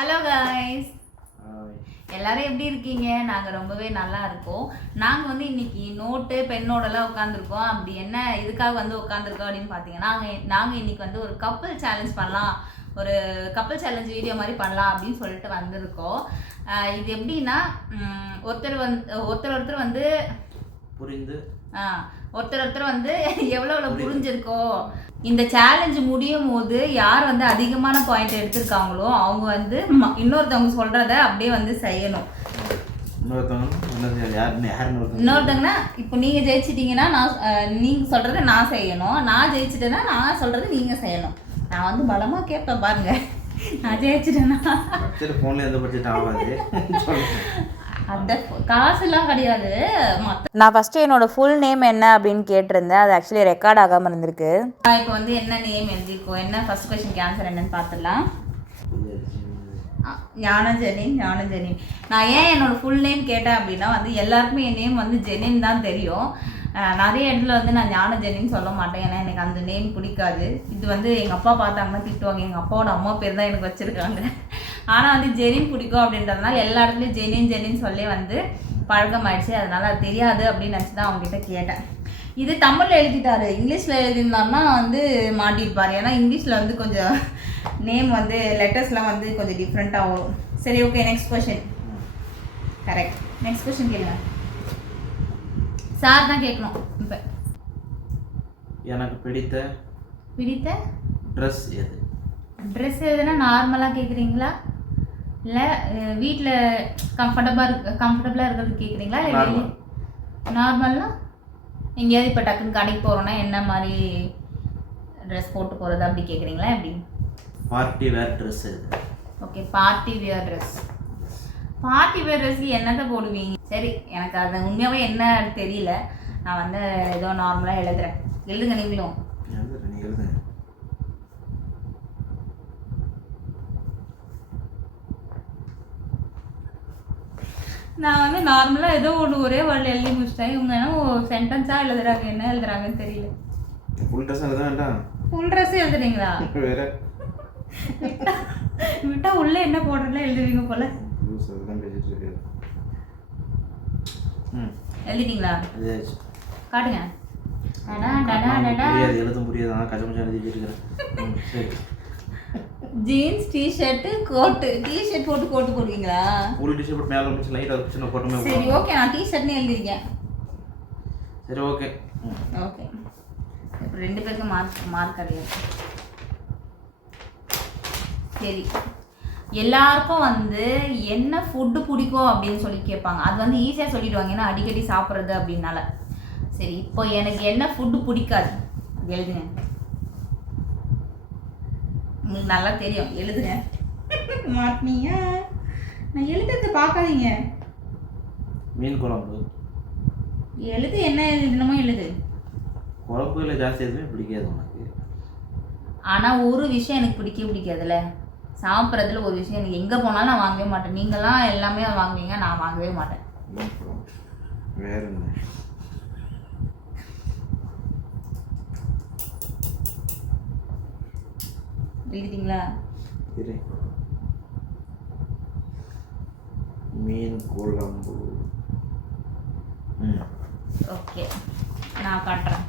Hello guys, எல்லாரும் எப்படி இருக்கீங்க? நாங்கள் ரொம்பவே நல்லா இருக்கோம். நாங்கள் வந்து இன்னைக்கு நோட்டு பெண்ணோடலாம் உட்காந்துருக்கோம். அப்படி என்ன இதுக்காக வந்து உட்காந்துருக்கோம் அப்படின்னு பார்த்தீங்கன்னா, நாங்கள் இன்னைக்கு வந்து ஒரு கப்பல் சேலஞ்ச் பண்ணலாம், ஒரு கப்பல் சேலஞ்ச் வீடியோ மாதிரி பண்ணலாம் அப்படின்னு சொல்லிட்டு வந்திருக்கோம். இது எப்படின்னா, ஒருத்தர் வந்து புரிந்து ஒருத்தர் வந்து எவ்வளோ புரிஞ்சிருக்கோ, இந்த சேலஞ்ச் முடியும் போது யார் வந்து அதிகமான பாயிண்ட் எடுத்திருக்காங்களோ அவங்க வந்து இன்னொருத்தவங்க சொல்றத அப்படியே வந்து செய்யணும். இன்னொருத்தவங்கன்னா இப்போ நீங்க ஜெயிச்சிட்டீங்கன்னா நீங்க சொல்றத நான் செய்யணும், நான் ஜெயிச்சிட்டேன்னா நான் சொல்றத நீங்க செய்யணும். நான் வந்து பலமா கேட்பேன் பாருங்க, நான் ஜெயிச்சிட்டேன்னா அந்த காசுலாம் கிடையாது. நான் ஃபஸ்ட்டு என்னோடய ஃபுல் நேம் என்ன அப்படின்னு கேட்டிருந்தேன். அது ஆக்சுவலி ரெக்கார்ட் ஆகாமல் இருந்திருக்கு. இப்போ வந்து என்ன நேம் எழுதிருக்கோம், என்ன ஃபர்ஸ்ட் கொஸ்டின் ஆன்சர் என்னன்னு பார்த்துடலாம். ஞானஜெனி. நான் ஏன் என்னோட ஃபுல் நேம் கேட்டேன் அப்படின்னா வந்து எல்லாருக்குமே என் நேம் வந்து ஜெனின் தான் தெரியும். நிறைய இடத்துல வந்து நான் ஞானஜெனின்னு சொல்ல மாட்டேன், ஏன்னா எனக்கு அந்த நேம் பிடிக்காது. இது வந்து எங்கள் அப்பா பார்த்தாங்கன்னா திட்டுவாங்க, எங்கள் அப்பாவோட அம்மா பேர் தான் எனக்கு வச்சுருக்காங்க. ஆனால் வந்து ஜெனின் பிடிக்கும் அப்படின்றதுனால எல்லா இடத்துலையும் ஜெனின்னு சொல்லி வந்து பழக்கமாயிடுச்சு. அதனால் அது தெரியாது அப்படின்னு நினச்சி தான் அவங்ககிட்ட கேட்டேன். இது தமிழில் எழுதிட்டாரு, இங்கிலீஷில் எழுதியிருந்தாருன்னா வந்து மாட்டியிருப்பார். ஏன்னா இங்கிலீஷில் வந்து கொஞ்சம் நேம் வந்து லெட்டர்ஸ்லாம் வந்து கொஞ்சம் டிஃப்ரெண்ட்டாக வரும். சரி, okay, next question. Correct. Next question கேளுங்க. சார் தான் கேட்கணும். இப்போ எனக்கு பிடித்த ட்ரெஸ் எது? ட்ரெஸ் எதுனா நார்மலாக கேட்குறீங்களா, இல்லை வீட்டில் கம்ஃபர்டபுளாக இருக்கிறது கேட்குறீங்களா, இல்லை வெளியே நார்மல்னா எங்கேயாவது இப்போ டக்குன்னு கடைக்கு போகிறோன்னா என்ன மாதிரி ட்ரெஸ் போட்டு போகிறது அப்படி கேட்குறீங்களா? எப்படி? பார்ட்டி வேர் ட்ரெஸ் எது? Okay, party wear dress. Party wear ட்ரெஸ்க்கு என்னத்தை போடுவீங்க? சரி, எனக்கு அது உண்மையாகவே என்ன தெரியல. நான் வந்து ஏதோ நார்மலாக எழுதுறேன். எழுதுங்க நீங்களும். நான் வந்து நார்மலாக ஏதோ ஒரே வேர்டில் எழுதி முடிச்சிட்டேன். இவங்க என்ன சென்டென்ஸாக எழுதுறாங்க, என்ன எழுதுறாங்கன்னு தெரியல. ஃபுல் ட்ரெஸ் எழுத வேண்டாம். ஃபுல் ட்ரெஸ் எழுதுறீங்களா? வேற விட்டா உள்ள என்ன போடுறதுல எழுதுவீங்க போல. எழுதிட்டீங்களா? காட்டுங்க. Jeans, t-shirt, coat. டி-ஷர்ட் போட்டு கோட் போடுவீங்களா? ஃபுல் டி-ஷர்ட் போட்டு மேல வந்து லைட்டா ஒரு சின்ன கோட் மேல. சரி, ஓகே, நான் டி-ஷர்ட்னு எழுதிருக்கேன். சரி, ஓகே. ஓகே, இப்போ ரெண்டு பேருக்கும் மார்க் கிடையாது. சரி, எல்லாருக்கும் வந்து என்ன ஃபுட்டு பிடிக்கும் அப்படின்னு சொல்லி கேட்பாங்க. அது வந்து ஈஸியாக சொல்லிடுவாங்க, ஏன்னா அடிக்கடி சாப்பிட்றது அப்படின்னால. சரி, இப்போ எனக்கு என்ன ஃபுட்டு பிடிக்காது எழுதுங்க. உங்களுக்கு நல்லா தெரியும், எழுதுங்க. மாட்டீங்க, நான் எழுதுறது பார்க்காதீங்க. மீன் குழம்பு. எழுது, என்ன எழுதணுமோ எழுது. குழம்புல ஜாஸ்தி எதுவுமே பிடிக்காது உனக்கு. ஆனால் ஒரு விஷயம் எனக்கு பிடிக்காதுல்ல, சாப்பிட்றதுல ஒரு விஷயம். எனக்கு எங்கே போனாலும் நான் வாங்கவே மாட்டேன். நீங்களாம் எல்லாமே வாங்குவீங்க, நான் வாங்கவே மாட்டேன். வேற என்ன? எழுதிட்டீங்களா? சரி, மீன் குழம்பு. ஓகே, நான் காட்டுறேன்.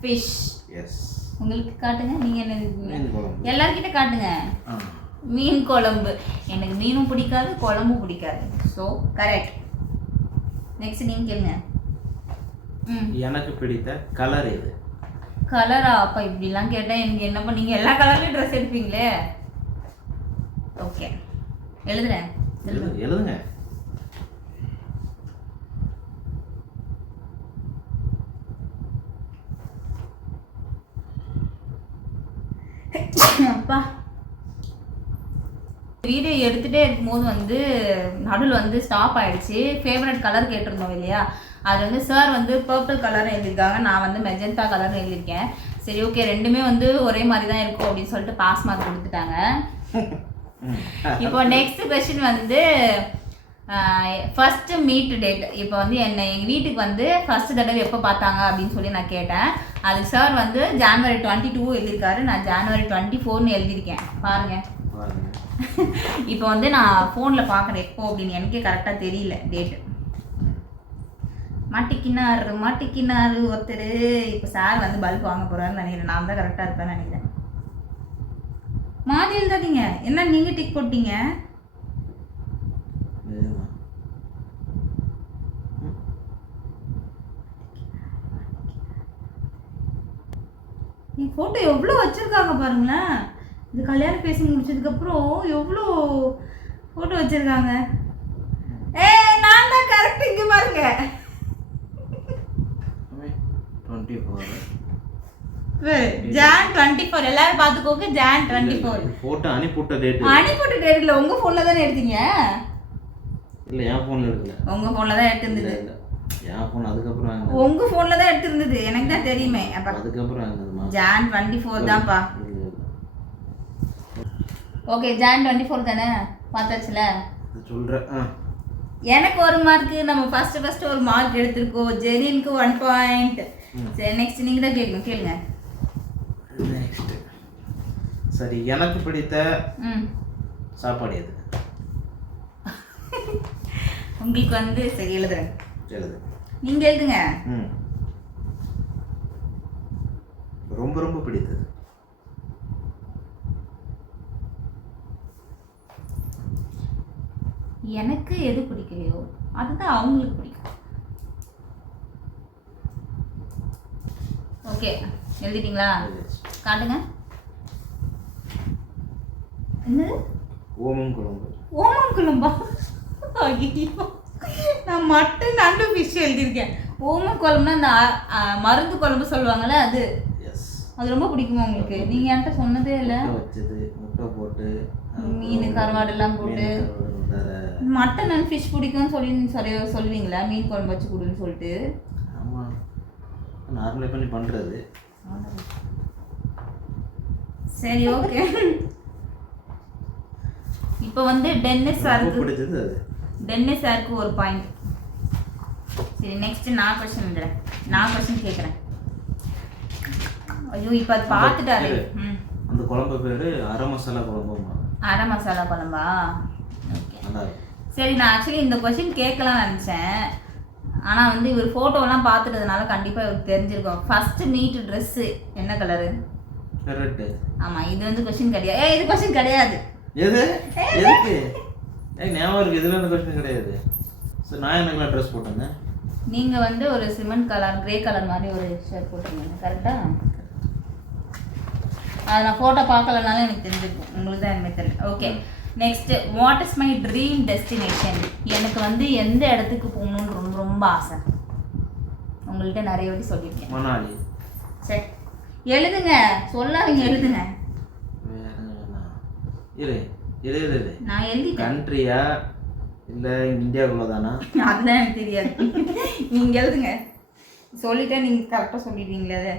ஃபிஷ். எஸ். உங்களுக்கு காட்டுங்க, நீங்கள் என்ன எழுதுவீங்க? எல்லார்கிட்ட காட்டுங்க. மீன் குழம்பு. எனக்கு மீனும் பிடிக்காது, குழம்பும் பிடிக்காது. So correct. நெக்ஸ்ட் நீங்கள் கேளுங்க. எனக்கு பிடித்த கலர் எது? கலரா? அப்போ இப்படிலாம் கேட்டால் எனக்கு என்ன பண்ணீங்க? எல்லா கலர்லையும் ட்ரெஸ் எடுப்பீங்களே. ஓகே, எழுதுறேன். எழுதுங்க. அப்பா, வீடியோ எடுத்துகிட்டே இருக்கும்போது வந்து நடுவில் வந்து ஸ்டாப் ஆகிடுச்சு. ஃபேவரட் கலர் கேட்டிருந்தோம் இல்லையா, அது வந்து சார் வந்து பர்பிள் கலர் எழுதியிருக்காங்க, நான் வந்து மெஜந்தா கலர் எழுதியிருக்கேன். சரி, ஓகே, ரெண்டுமே வந்து ஒரே மாதிரி தான் இருக்கும் அப்படின்னு சொல்லிட்டு பாஸ் மார்க் கொடுத்துட்டாங்க. இப்போ நெக்ஸ்ட் கொஸ்டின் வந்து ஃபஸ்ட்டு மீட் டேட். இப்போ வந்து எங்கள் வீட்டுக்கு வந்து ஃபஸ்ட்டு தடவை எப்போ பார்த்தாங்க அப்படின்னு சொல்லி நான் கேட்டேன். அது சார் வந்து January 22 எழுதியிருக்காரு, நான் January 24 எழுதியிருக்கேன். பாருங்கள். இப்போ வந்து நான் ஃபோனில் பார்க்குறேன் எப்போ அப்படின்னு எனக்கே கரெக்டாக தெரியல டேட்டு. மாட்டிக்கினாரு ஒருத்தர். இப்போ சார் வந்து பல்ப் வாங்க போகிறாருன்னு நினைக்கிறேன். நான் தான் கரெக்டாக இருப்பேன்னு நினைக்கிறேன். மாதிரி எழுதாதீங்க. என்ன நீங்கள் டிக் போட்டீங்க? என் ஃபோட்டோ எவ்வளோ வச்சுருக்காங்க பாருங்களேன். இந்த கல்யாணம் பேசி முடிச்சதுக்கப்புறம் எவ்வளோ ஃபோட்டோ வச்சுருக்காங்க. நான் தான் கரெக்ட். இங்கே பாருங்க. 24 ஜான் 24. எல்லாரும் பார்த்துக்கோங்க. ஜான் 24 ஃபோட்டோ அனுப்பிவிட்ட டேட் இல்லை. உங்கள் ஃபோனில் தானே எடுத்தீங்க? இல்லை, என் ஃபோனில் எடுக்கல. உங்கள் ஃபோனில் தான் எடுத்துருந்தது. இல்லை, என் ஃபோன் அதுக்கப்புறம் வாங்க. உங்கள் ஃபோனில் தான் எடுத்துருந்தது. எனக்கு தான் தெரியுமே. அப்போ அதுக்கப்புறம் வாங்கினதுமா. ஜான் 24 தான்ப்பா. ஓகே, ஜான் 24 தானே? பார்த்தாச்சுல சொல்கிறேன். எனக்கு 1 மார்க்கு. நம்ம ஃபர்ஸ்ட் ஒரு மார்க் எடுத்திருக்கோம். ஜெனினுக்கு 1 பாயிண்ட். சரி, நெக்ஸ்ட் நீங்கள் தான் கேளுங்க. நெக்ஸ்ட். சரி, எனக்கு பிடித்த சாப்பாடு எது? உங்களுக்கு வந்து சரி எழுதுறேன். எழுது. நீங்கள் எழுதுங்க. ரொம்ப ரொம்ப பிடித்தது. எனக்கு எது பிடிக்கலையோ அதுதான் அவங்களுக்கு பிடிக்கும். ஓகே, எழுதிட்டீங்களா? காட்டுங்க. என்னது? ஓமம் குழம்பு. ஓமம் குழம்பா? ஐயோ, நான் மட்டன் அண்டு ஃபிஷ் எழுதியிருக்கேன். ஓமம் குழம்புனா இந்த மருந்து குழம்பு சொல்லுவாங்கல்ல, அது. அது ரொம்ப பிடிக்குமா உங்களுக்கு? நீங்கள் என்கிட்ட சொன்னதே இல்லை. முட்டை போட்டு மீன் கருவாடு எல்லாம் போட்டு மட்டன் அண்ட் ஃபிஷ் பிடிக்கும்னு சொல்லுவீங்களா? மீன் குழம்பு வச்சு கொடுன்னு சொல்லிட்டு. ஆமாம், நார்மலாக பண்ணி பண்ணுறது. சரி, ஓகே. இப்போ வந்து டென்னிஸ் சாருக்கு 1 பாயிண்ட். சரி, நெக்ஸ்ட் நான் கொஸ்டின் கேட்குறேன். ஐயோ, இப்போ அது பார்த்துட்டாரு. அந்த குழம்பு பேர் அரை மசாலா குழம்புமா? அரை மசாலா குழம்பா? ஓகே, சரி. நான் ஆக்சுவலி இந்த கொஸ்டின் கேட்கலாம் நினச்சேன். ஆனால் வந்து இவர் ஃபோட்டோலாம் பார்த்துட்டதுனால கண்டிப்பாக இவருக்கு தெரிஞ்சிருக்கும். ஃபஸ்ட்டு மீட் ட்ரெஸ்ஸு என்ன கலரு? ரெட்டு. ஆமாம், இது வந்து கொஸ்டின் கிடையாது. இது கொஸ்டின் கிடையாது. எது? எதுக்கு? ஞாபகம் இருக்கு. இதில் இந்த கொஸ்டின் கிடையாது. சரி, நான் எனக்குலாம் ட்ரெஸ் போட்டேங்க. நீங்கள் வந்து ஒரு சிமெண்ட் கலர், கிரே கலர் மாதிரி ஒரு ஷர்ட் போட்டிருந்தீங்க, கரெக்டாக? அதை நான் ஃபோட்டோ பார்க்கலனாலும் எனக்கு தெரிஞ்சிருக்கும். உங்களுக்கு தான் எனக்கு தெரியல. Okay, next. What is my dream destination? எனக்கு வந்து எந்த இடத்துக்கு போகணுன்னு ரொம்ப ரொம்ப ஆசை. உங்கள்கிட்ட நிறைய வாட்டி சொல்லியிருக்கேன். மணாலி. சரி, எழுதுங்க. சொல்லாதீங்க, எழுதுங்க. இரு. நான் எழுதிட்டேன். கண்ட்ரியா இல்லை இந்தியாவுக்குள்ள தானா? அதுதான் எனக்கு தெரியாது. நீங்கள் எழுதுங்க. சொல்லிட்டேன், நீங்கள் கரெக்டாக சொல்லிடுவீங்களே. அதை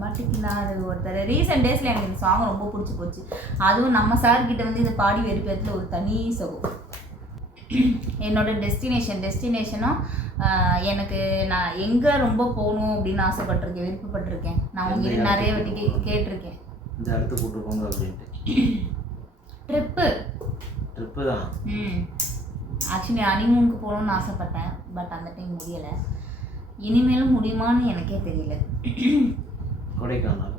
மாட்டிக்கினாரு ஒருத்தர். ரீசெண்ட் டேஸில் எனக்கு இந்த சாங் ரொம்ப பிடிச்சி போச்சு. அதுவும் நம்ம சார்கிட்ட வந்து இதை பாடி வெறுப்பேத்தில் ஒரு தனி சுகம். என்னோட டெஸ்டினேஷனும் எனக்கு நான் எங்கே ரொம்ப போகணும் அப்படின்னு ஆசைப்பட்டிருக்கேன், விருப்பப்பட்டிருக்கேன். நான் உங்ககிட்ட நிறைய வாட்டி கேட்டிருக்கேன். இந்த இடத்துக்கு கூட்டு போங்க அப்படின்ட்டு. ட்ரிப்பு தான். ஆக்சுவலி ஹனிமூனுக்கு போகணுன்னு ஆசைப்பட்டேன். பட் அந்த டைம் முடியலை. இனிமேலும் முடியுமான்னு எனக்கே தெரியல. கொடைக்கானல்.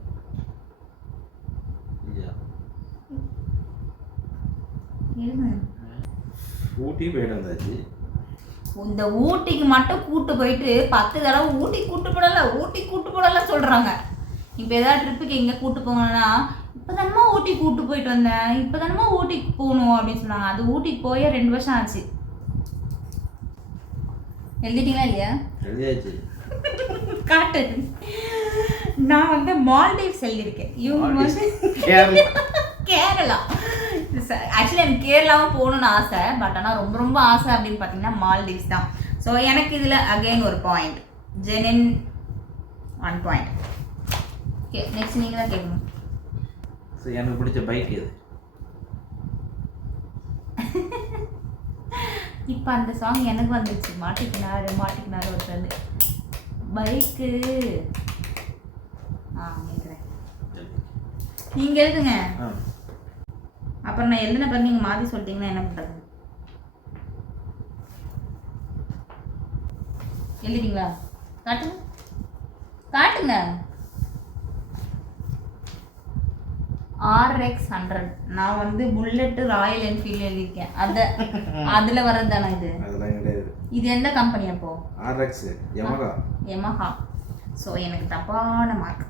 ஊட்டி போயிட்டு வந்தாச்சு. இந்த ஊட்டிக்கு மட்டும் கூட்டு போயிட்டு 10 தடவை ஊட்டி கூட்டு போடல சொல்கிறாங்க. இப்போ ஏதாவது ட்ரிப்புக்கு எங்கே கூட்டு போகணும்னா, இப்போ தானமா ஊட்டி கூட்டு போயிட்டு வந்தேன், இப்போ தானமா ஊட்டிக்கு போகணும் அப்படின்னு சொன்னாங்க. அது ஊட்டிக்கு போய் 2 வருஷம் ஆச்சு. எழுதிட்டீங்களா இல்லையா? எழுதியாச்சு. காட்டு. நான் வந்து மால்டீவ்ஸ் எழுதியிருக்கேன். இவங்க வந்து கேரளா. ஆக்சுவலி எனக்கு கேரளாவும் போகணுன்னு ஆசை. பட் ஆனால் ரொம்ப ரொம்ப ஆசை அப்படின்னு பார்த்தீங்கன்னா மால்டீவ்ஸ் தான். ஸோ எனக்கு இதில் அகெயின் 1 பாயிண்ட். ஜெனின் 1 பாயிண்ட். ஓகே, நெக்ஸ்ட் நீங்கள் தான் கேட்கணும். ஸோ எனக்கு பிடிச்ச பைக் எது? இப்போ அந்த சாங் எனக்கு வந்துச்சு. மாட்டிக்கினாரு ஒருத்தர். பைக்கு கேட்குறேன். நீங்க எழுதுங்க. ஆ அப்புறம் நான் எழுதின பிறகு நீங்க மாத்தி சொல்லிட்டீங்கன்னா என்ன பண்றது? எழுதிட்டீங்களா? காட்டுங்க காட்டுங்க. RX 100. நான் வந்து புல்லட் ராயல் என்ஃபீல்டு எழுதியிருக்கேன். அதுல வர்றது தானே இது? அதெல்லாம் கிடையாது. இது எந்த கம்பெனி அப்போ? RX Yamaha. யமஹா. ஸோ எனக்கு தப்பான மார்க்.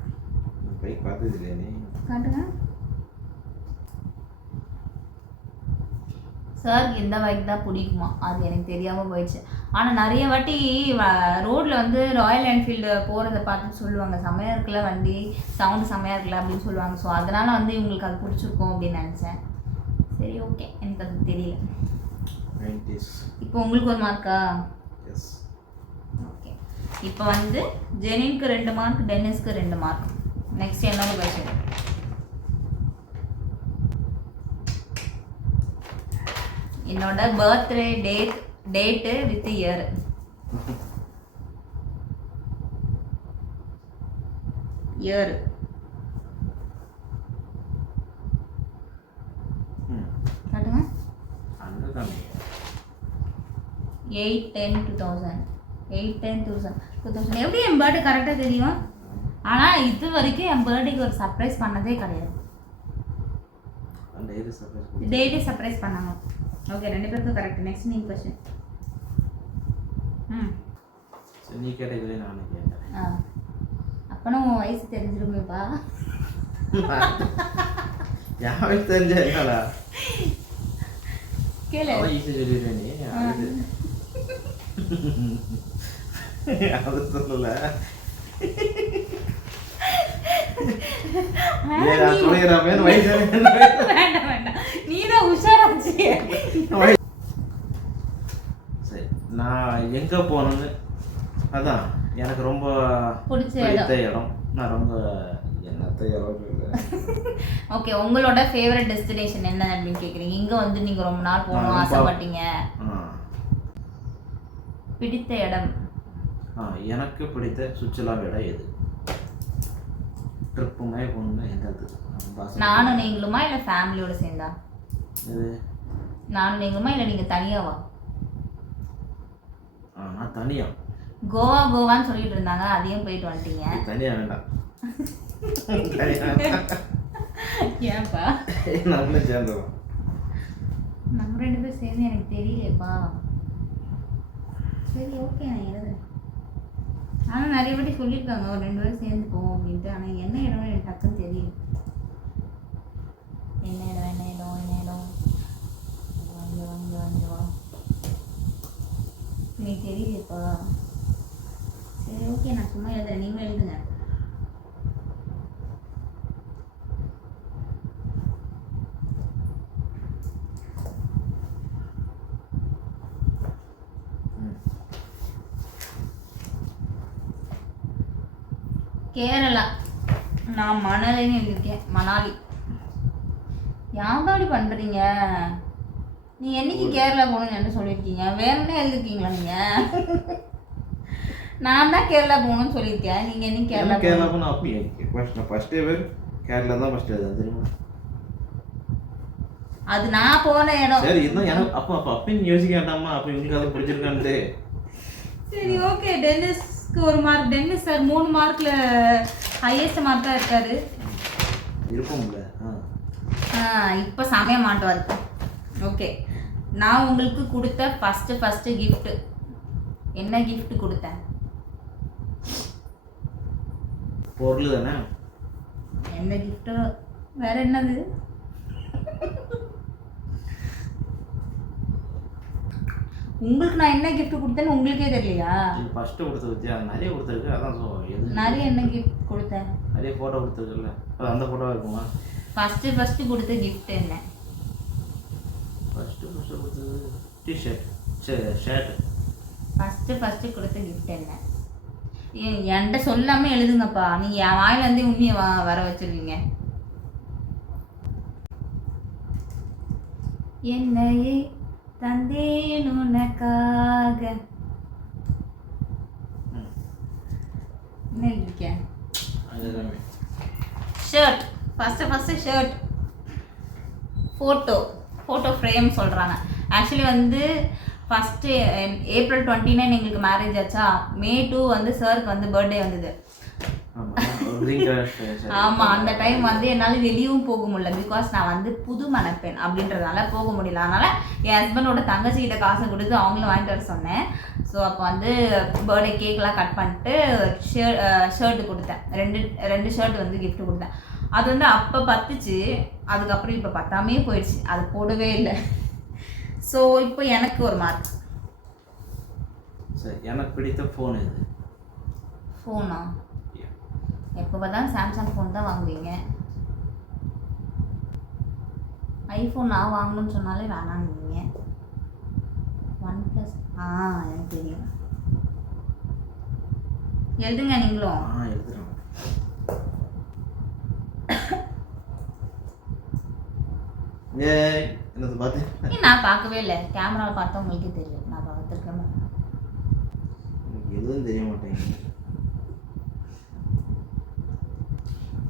பைக் பார்த்தது இல்லையா நீ? காட்டுங்க. சார் இந்த பைக் தான் பிடிக்குமா? அது எனக்கு தெரியாமல் போயிடுச்சு. ஆனால் நிறைய வாட்டி ரோட்டில் வந்து ராயல் என்ஃபீல்டு போகிறத பார்த்துட்டு சொல்லுவாங்க, செம்மையாக இருக்குல்ல வண்டி, சவுண்டு செம்மையாக இருக்குல்ல அப்படின்னு சொல்லுவாங்க. ஸோ அதனால் வந்து இவங்களுக்கு அது பிடிச்சிருக்கும் அப்படின்னு நினச்சேன். சரி ஓகே, எனக்கு அது தெரியல. 90s. இப்போ உங்களுக்கு ஒரு மார்க்கா? எஸ். ஓகே, இப்போ வந்து ஜெனின்க்கு 2 மார்க், டென்னிஸ்க்கு 2 மார்க். நெக்ஸ்ட் என்னோட கொஸ்டின். என்னோட birthday date with year. Year காட்டுங்க. 8/10/2000. 8/10/2000. எப்படி என் பர்த்டே கரெக்டாக தெரியும்? ஆனால் இது வரைக்கும் என் பர்த்டேக்கு ஒரு சர்ப்ரைஸ் பண்ணதே கிடையாது. டெய்லி சர்ப்ரைஸ் பண்ணாங்க. ஓகே, 2 பேருக்கும் கரெக்ட். நெக்ஸ்ட் நீங்க क्वेश्चन. சரி நீ கேட்டீங்களே நானே கேட்டேன். அப்பனா உன் வயசு தெரிஞ்சிருமேப்பா. யா வயசு தெரிஞ்சா என்னடா? கேளு. அவன் ஈஸி சொல்லிடுறேன் நீ. அது சொல்லல. நீதான் உஷாராச்சு. சரி, நான் எங்க போனேன்னு அதான் எனக்கு ரொம்ப பிடிச்ச இடம். நான் ரொம்ப என்னத்த இடம். ஓகே, உங்களோட ஃபேவரட் டெஸ்டினேஷன் என்ன அப்படின்னு கேக்குறீங்க. இங்க வந்து நீங்க ரொம்ப நாள் போகணும் ஆசைப்பட்டீங்க. பிடித்த இடம். எனக்கு பிடித்த சுற்றுலா இடம் எது? ட்ரிப்புமே போகணும்னா எந்த இடத்துக்கு? நானும் நீங்களுமா இல்லை ஃபேமிலியோட சேர்ந்தா? எது? நானும் நீங்களுமா இல்லை நீங்கள் தனியாவா? நான் தனியா. கோவான்னு சொல்லிட்டு இருந்தாங்க, அதையும் போயிட்டு வந்துட்டீங்க. தனியா வேண்டாம். ஏன்பா? நம்மளும் சேர்ந்துடும். நம்ம 2 பேரும் சேர்ந்து எனக்கு தெரியலையப்பா. சரி ஓகே, நான் எழுதுறேன். ஆனால் நிறைய வாட்டி சொல்லியிருக்காங்க ஒரு 2 பேரும் சேர்ந்து போவோம் அப்படின்ட்டு. ஆனால் என்ன இடம் எனக்கு டக்குன்னு தெரியல. என்ன இடம் நீ தெரியலையப்பா. சரி ஓகே, நான் சும்மா எழுதுறேன், நீங்களும் எழுதுங்க. கேரளா. நான் மணலின்னு எழுதியிருக்கேன். மணாலி. யாபாடி பண்ணுறீங்க? நீ என்னைக்கு கேரளா போகணும்னு என்ன சொல்லியிருக்கீங்க? வேணும்னே எழுதிருக்கீங்களா நீங்கள்? நான் தான் கேரளா போகணும்னு சொல்லியிருக்கேன். நீங்கள் என்னைக்கு கேரளா போகணும்? அப்போ ஃபஸ்ட்டே கேரளா தான் ஃபஸ்ட்டு எழுத தெரியுமா? அது நான் போன இடம். சரி, இன்னும் எனக்கு அப்பயும் யோசிக்க வேண்டாமா? அப்போ இவங்களுக்கு அதை பிடிச்சிருக்கான்ட்டு. சரி ஓகே, டென்னிஸ்க்கு 1 மார்க். டென்னிஸ் சார் 3 மார்க்ல ஹையஸ்ட் மார்க்காக இருக்காரு. இருப்போம்ல. இப்போ சமய மாட்டுவார். ஓகே, நான் உங்களுக்கு கொடுத்த ஃபஸ்ட்டு கிஃப்ட் என்ன கிஃப்ட் கொடுத்தேன்? பொருள் தானே. என்ன கிஃப்ட்டோ? வேற என்னது? உங்களுக்கு நான் என்ன கிஃப்ட் கொடுத்தேன்னு உங்களுக்கே தெரியலையா? ஃபர்ஸ்ட் கொடுத்த வித்தியா நிறைய கொடுத்துருக்கு. அதான் எது நிறைய என்ன கிஃப்ட் கொடுத்தேன்? நிறைய ஃபோட்டோ கொடுத்துருக்குல்ல, அந்த ஃபோட்டோ இருக்குமா? ஃபர்ஸ்ட் கொடுத்த கிஃப்ட் என்ன? ஃபர்ஸ்ட் கொடுத்தது டிஷர்ட், ஷர்ட். ஃபர்ஸ்ட் கொடுத்த கிஃப்ட் என்ன? என்கிட்ட சொல்லாமல் எழுதுங்கப்பா. நீங்கள் என் வாயிலேருந்தே உண்மையை வர வச்சிருவீங்க. என்னையே தந்தேன் உனக்காக. என்ன எழுதிருக்கேன்? அதுதான் shirt. First shirt photo frame சொல்கிறாங்க. ஆக்சுவலி வந்து ஃபஸ்ட்டு April 29 எங்களுக்கு மேரேஜ் ஆச்சா. May 2 வந்து சாருக்கு வந்து பர்த்டே வந்தது. ஆமாம், அந்த டைம் வந்து என்னால் வெளியும் போக முடியல. பிகாஸ் நான் வந்து புது மணப்பெண் அப்படின்றதுனால போக முடியல. அதனால் என் ஹஸ்பண்டோட தங்கச்சிக்கிட்ட காசை கொடுத்து அவங்களும் வாங்கிட்டு வர சொன்னேன். ஸோ அப்போ வந்து பர்த்டே கேக்கெலாம் கட் பண்ணிட்டு ஷர்ட்டு கொடுத்தேன். ரெண்டு ஷர்ட் வந்து கிஃப்ட் கொடுத்தேன். அது வந்து அப்போ பத்துச்சு. அதுக்கப்புறம் இப்போ பத்தாமே போயிடுச்சு. அது போடவே இல்லை. ஸோ இப்போ எனக்கு ஒரு மார்க். சரி, எனக்கு பிடித்த ஃபோன் இது. ஃபோனா? எப்போ பார்த்தாலும் சாம்சங் ஃபோன் தான் வாங்குவீங்க. ஐஃபோன் நான் வாங்கணும்னு சொன்னாலே வேணான்னு. OnePlus. எனக்கு தெரியும். எழுதுங்க நீங்களும். எழுதுறோம். என்னது பார்த்து? நான் பார்க்கவே இல்லை. கேமராவில் பார்த்தா உங்களுக்கே தெரியும். நான் பார்த்துருக்கேன். எதுவும் தெரிய மாட்டேங்குது.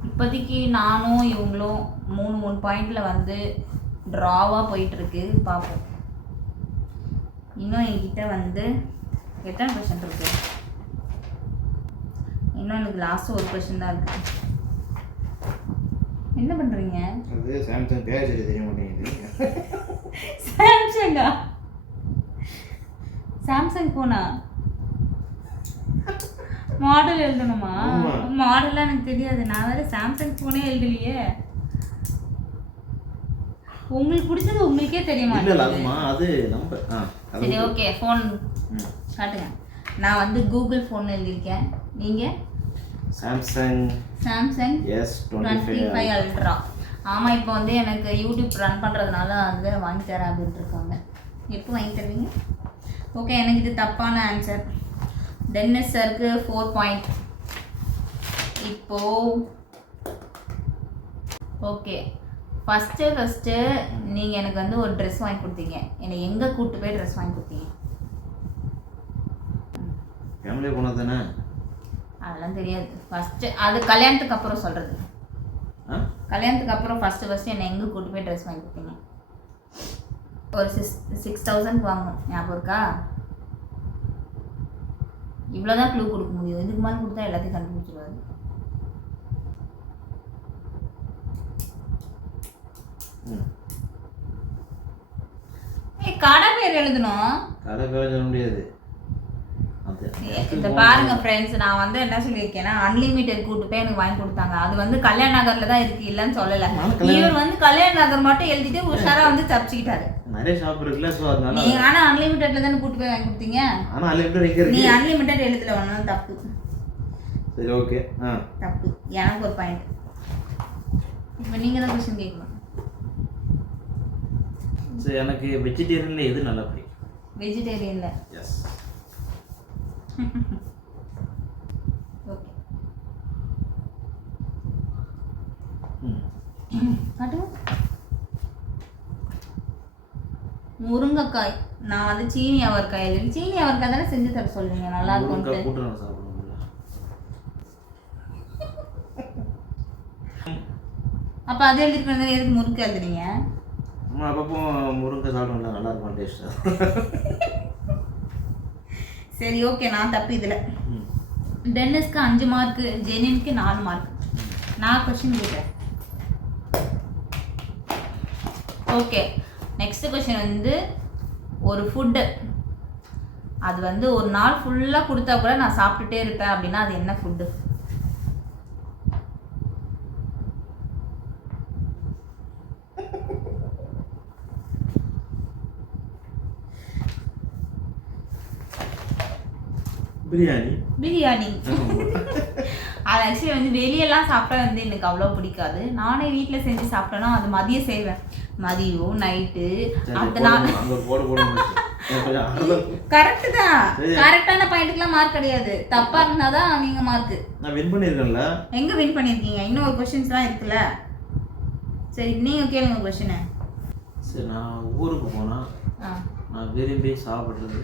இப்போதைக்கு நானும் இவங்களும் 3 பாயிண்டில் வந்து ட்ராவாக போயிட்டுருக்கு. பார்ப்போம். இன்னும் என்கிட்ட வந்து எத்தனை கொஷின் இருக்கு? இன்னும் எனக்கு லாஸ்ட்டு ஒரு கொஷின் தான் இருக்குது. என்ன பண்ணுறீங்க? அது சாம்சங் பேர் தெரிய மாட்டேங்குது. சாம்சங்கா? சாம்சங் ஃபோனா? மாடல் எழுதணுமா? மாடல்லாம் எனக்கு தெரியாது. நான் வேறு சாம்சங் ஃபோனே எழுதலையே. உங்களுக்கு பிடிச்சது உங்களுக்கே தெரிய மாட்டேங்குது. அது நம்பர். சரி, ஓகே. ஃபோன் காட்டுங்க. நான் வந்து கூகுள் ஃபோன் எழுதியிருக்கேன். நீங்கள்? Samsung S25 ultra. ஆமாம், இப்போ வந்து எனக்கு யூடியூப் ரன் பண்ணுறதுனால வந்து வாங்கி தரேன் அப்படின்ட்டு இருக்காங்க. எப்போ வாங்கி தருவீங்க? ஓகே, எனக்கு இது தப்பான ஆன்சர். டென்னிஸ் சருக்கு 4 பாயிண்ட். இப்போ ஓகே, ஃபஸ்ட்டு நீங்கள் எனக்கு வந்து ஒரு ட்ரெஸ் வாங்கி கொடுத்தீங்க. என்னை எங்கே கூப்பிட்டு போய் ட்ரெஸ் வாங்கி கொடுத்தீங்க? ஃபேமிலியே போனது தானே? அதெல்லாம் தெரியாது. ஃபஸ்ட்டு அது கல்யாணத்துக்கு அப்புறம் சொல்கிறது. கல்யாணத்துக்கு அப்புறம் ஃபஸ்ட்டு என்னை எங்கே கூப்பிட்டு போய் ட்ரெஸ் வாங்கி கொடுத்தீங்க? ஒரு 6,000 வாங்கணும். ஞாபகம் இருக்கா? இவ்வளோதான் க்ளூ கொடுக்க முடியும். இதுக்கு மேலே கொடுத்தா எல்லாத்தையும் கண்டுபிடிச்சிடுவாரு. கடை பேர் எழுதணும். கடை பேர் எழுத முடியாது. இதை பாருங்க ஃப்ரெண்ட்ஸ், நான் வந்து என்ன சொல்லியிருக்கேன்னா அன்லிமிட்டெட் கூட்டு போய் எனக்கு வாங்கி கொடுத்தாங்க. அது வந்து கல்யாண நகர்ல தான் இருக்கு, இல்லைன்னு சொல்லலை. இவர் வந்து கல்யாண நகர் மட்டும் எழுதிட்டு உஷாரா வந்து தப்பிச்சுக்கிட்டாரு. நிறைய ஷாப் இருக்குல்ல, சோ அதனால நீங்க ஆனா அன்லிமிட்டெட்ல தானே கூட்டு போய் வாங்கி கொடுத்தீங்க. ஆனா அன்லிமிட்டெட் எங்க இருக்கு? நீ அன்லிமிட்டெட் எழுதல, ஒண்ணும் தப்பு. சரி, ஓகே. தப்பு. எனக்கு ஒரு பாயிண்ட். இப்போ நீங்க தான் क्वेश्चन கேட்கணும். சரி, எனக்கு வெஜிடேரியன்ல எது நல்லா பிடிக்கும்? வெஜிடேரியன்ல எஸ். ஓகே. காட்டு. முருங்கைக்காய். நான் வந்து சீனி அவரைக்காய் எழுதி. சீனி அவரைக்காய் தானே செஞ்சு தர சொல்லுங்க, நல்லா இருக்கும். அப்ப அது எழுதிருக்கணும். எதுக்கு முறுக்கு எழுதுறீங்க? அப்பப்போ முருங்கை சாப்பிடும்ல, நல்லா இருக்கும் டேஸ்டா. சரி, ஓகே. நான் தப்பு இதில். டென்னிஸ்க்கு 5 மார்க்கு, ஜெனினுக்கு 4 மார்க். நான் கொஸ்டின் கேட்டேன். ஓகே, நெக்ஸ்ட் கொஸ்டின் வந்து ஒரு ஃபுட்டு, அது வந்து ஒரு நாள் ஃபுல்லாக கொடுத்தா கூட நான் சாப்பிட்டுட்டே இருப்பேன் அப்படின்னா அது என்ன ஃபுட்டு? பிரியாணி. அது ஆக்சுவலி வந்து வெளியெல்லாம் சாப்பிட்டா வந்து எனக்கு அவ்வளோ பிடிக்காது. நானே வீட்டில் செஞ்சு சாப்பிட்டேன்னா அது மதியம் செய்வேன். மதியம் நைட்டு அடுத்த நாள். கரெக்டு தான். கரெக்டான பாயிண்ட்டுக்குலாம் மார்க் கிடையாது. தப்பா இருந்தா தான் நீங்க மார்க். நான் வின் பண்ணிருக்கேன்ல. எங்க வின் பண்ணிருக்கீங்க? இன்னும் ஒரு क्वेश्चंसலாம் இருக்குல்ல. சரி, நீங்க கேளுங்க क्वेश्चन. சரி, நான் ஊருக்கு போனா நான் விரும்பி சாப்பிடுறது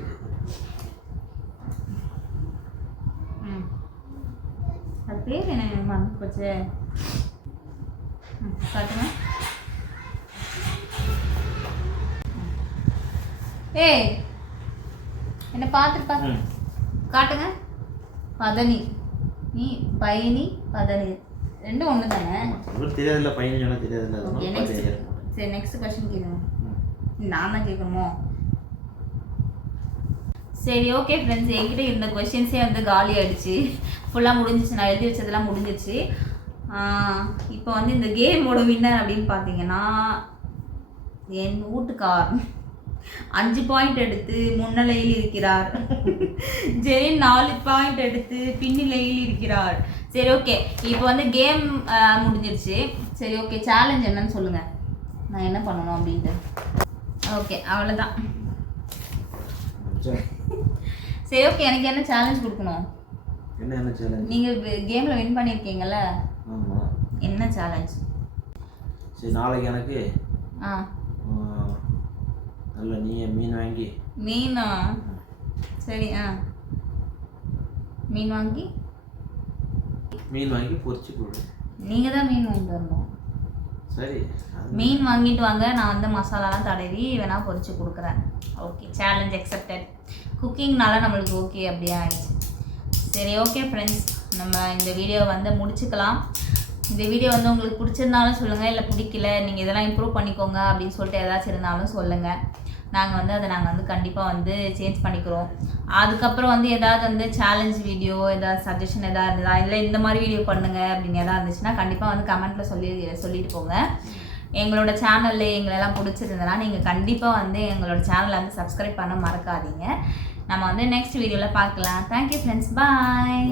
அது பேர் என்ன மறந்து போச்சு. காட்டுங்க. ஏய் என்ன பார்த்து காட்டுங்க. பதனி நீ பயணி பதனி ரெண்டும் ஒன்று தானே. தெரியாதுல்ல பையன் சொன்னா தெரியாதுல்ல. Okay next. சரி நெக்ஸ்ட் क्वेश्चन கேளுங்க. நான் தான் கேட்கணுமோ? சரி ஓகே ஃப்ரெண்ட்ஸ், என்கிட்ட இருந்த கொஷின்ஸே வந்து காலி ஆகிடுச்சு. ஃபுல்லாக முடிஞ்சிச்சு, நான் எழுதி வச்சதெல்லாம் முடிஞ்சிச்சு. இப்போ வந்து இந்த கேமோட வின்னர் அப்படின்னு பார்த்தீங்கன்னா என் வீட்டுக்கார் 5 பாயிண்ட் எடுத்து முன்னிலையில் இருக்கிறார். ஜெரின் 4 பாயிண்ட் எடுத்து பின்னிலையில் இருக்கிறார். சரி ஓகே, இப்போ வந்து கேம் முடிஞ்சிருச்சு. சரி ஓகே, சேலஞ்ச் என்னன்னு சொல்லுங்கள், நான் என்ன பண்ணணும் அப்படின்ட்டு. ஓகே அவ்வளோதான். சரி ஓகே, எனக்கு என்ன சேலஞ்ச் கொடுக்கணும்? என்ன சேலஞ்ச்? நீங்கள் கேமில் வின் பண்ணியிருக்கீங்கல்ல, ஆமாம். என்ன சேலஞ்ச்? சரி நாளைக்கு எனக்கு நல்ல நீ மீன் வாங்கி. மீனா? சரி மீன் வாங்கி பொரிச்சு கொடு. நீங்கள் தான் மீன் வாங்கிட்டு வரணும். சரி மீன் வாங்கிட்டு வாங்க, நான் வந்து மசாலாலாம் தடவி வேணால் பொரிச்சு கொடுக்குறேன். Okay, challenge accepted. குக்கிங்னால நம்மளுக்கு ஓகே அப்படியே ஆயிடுச்சு. சரி ஓகே ஃப்ரெண்ட்ஸ், நம்ம இந்த வீடியோ வந்து முடிச்சுக்கலாம். இந்த வீடியோ வந்து உங்களுக்கு பிடிச்சிருந்தாலும் சொல்லுங்கள், இல்லை பிடிக்கல நீங்கள் இதெல்லாம் இம்ப்ரூவ் பண்ணிக்கோங்க அப்படின்னு சொல்லிட்டு ஏதாச்சும் இருந்தாலும் சொல்லுங்கள். நாங்கள் வந்து கண்டிப்பாக வந்து சேஞ்ச் பண்ணிக்கிறோம். அதுக்கப்புறம் வந்து எதாவது வந்து சேலஞ்ச் வீடியோ, ஏதாவது சஜஷன் எதாவது இருந்ததா, இல்லை இந்த மாதிரி வீடியோ பண்ணுங்கள் அப்படின்னு எதாவது இருந்துச்சுன்னா கண்டிப்பாக வந்து கமெண்ட்டில் சொல்லிட்டு போங்க. எங்களோட சேனலில் எங்களெல்லாம் பிடிச்சிருந்ததுன்னா நீங்கள் கண்டிப்பாக வந்து எங்களோட சேனலை வந்து சப்ஸ்கிரைப் பண்ண மறக்காதீங்க. நம்ம வந்து நெக்ஸ்ட் வீடியோவில் பார்க்கலாம். தேங்க்யூ ஃப்ரெண்ட்ஸ், பாய்.